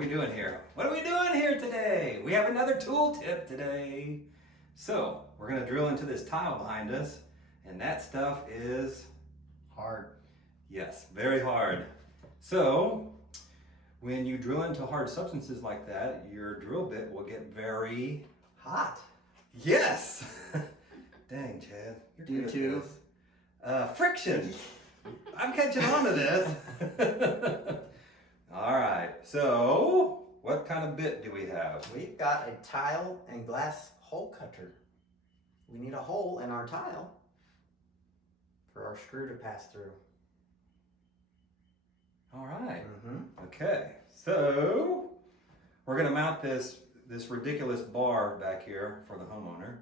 we doing here? What are we doing here today? We have another tool tip today. So we're gonna drill into this tile behind us, and that stuff is hard. Yes, very hard. So when you drill into hard substances like that, your drill bit will get very Hot. Yes. Dang, Chad. You're Due good to? at this. Friction. I'm catching on to this. All right, so what kind of bit do we have? We've got a tile and glass hole cutter. We need a hole in our tile for our screw to pass through. All right. Mm-hmm. Okay, so we're gonna mount this ridiculous bar back here for the homeowner.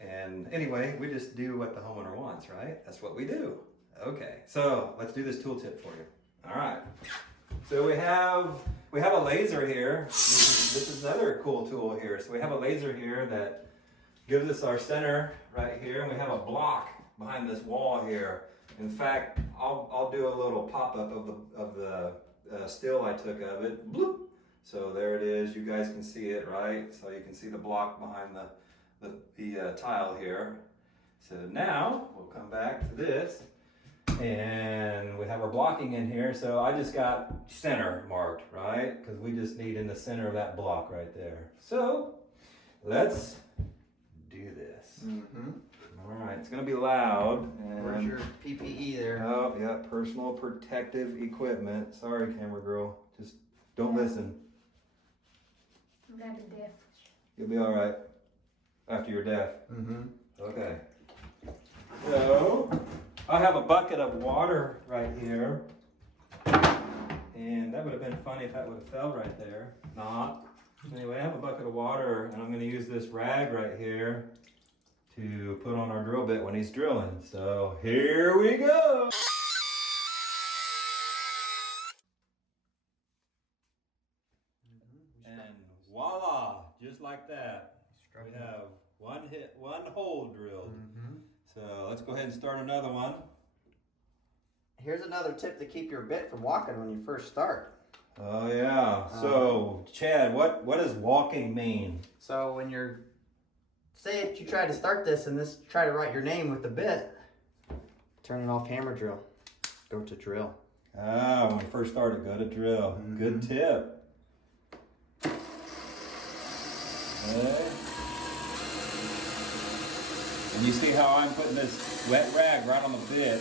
and anyway, we just do what the homeowner wants, right? That's what we do. Okay, so let's do this tool tip for you. All right. So we have a laser here. This is another cool tool here. So we have a laser here that gives us our center right here, and we have a block behind this wall here. In fact, I'll do a little pop-up of the still I took of it. Bloop. So there it is. You guys can see it, right? So you can see the block behind the tile here. So now we'll come back to this, and we have our blocking in here. So I just got center marked, right? Because we just need in the center of that block right there. So let's do this. Mm-hmm. All right, it's gonna be loud. Where's your PPE there? Oh yeah, personal protective equipment. Sorry, camera girl. Just don't listen. I'm gonna be deaf. You'll be all right after you're deaf. Mm-hmm. Okay. So I have a bucket of water right here, and that would have been funny if that would have fell right there. Not. Anyway, I have a bucket of water, and I'm going to use this rag right here to put on our drill bit when he's drilling. So here we go. And voila, just like that. We have one hole drilled. Mm-hmm. So let's go ahead and start another one. Here's another tip to keep your bit from walking when you first start. Oh yeah. So Chad, what does walking mean? So when say if you try to start this and try to write your name with the bit, turn it off hammer drill. Go to drill. Ah, when we first started, go to drill. Mm-hmm. Good tip. Okay. And you see how I'm putting this wet rag right on the bit.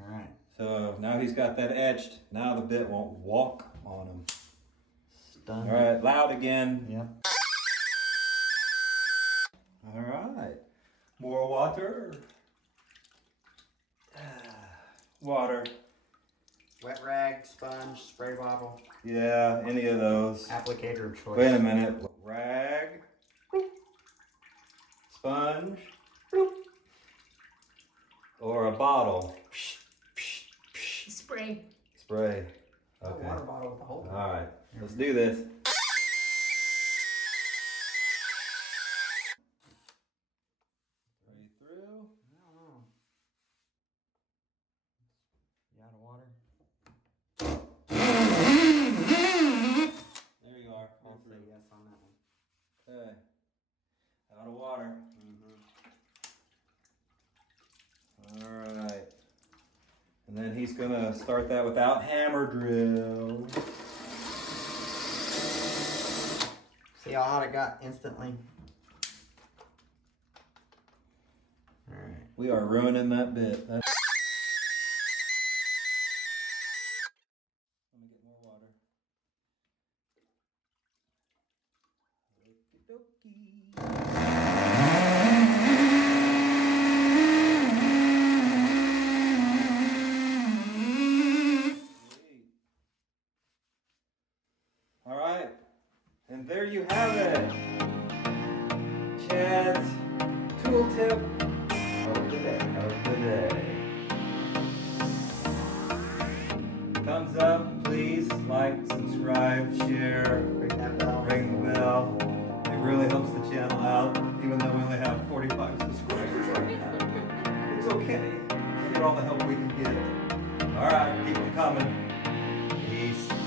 All right. So now he's got that etched. Now the bit won't walk on him. Done. All right, loud again. Yep. All right. More water. Water. Wet rag, sponge, spray bottle. Yeah, any of those. Applicator of choice. Wait a minute. Rag. Sponge. Or a bottle. Spray. Spray. A Okay. water bottle with a hole. All right. Let's do this. Spray through. I don't know. You out of water? There you are. I'll say yes on that one. Okay. Out of water. Mm-hmm. All right. And then he's gonna start that without hammer drill. See how hot it got instantly? All right. We are ruining that bit. Let me get more water. All right, and there you have it. Chad's tool tip of the day. Thumbs up, please. Like, subscribe, share, Ring that bell. ring the bell. It really helps the channel out, even though we only have 45 subscribers right now. It's okay. We'll get all the help we can get. All right, keep them coming. Peace.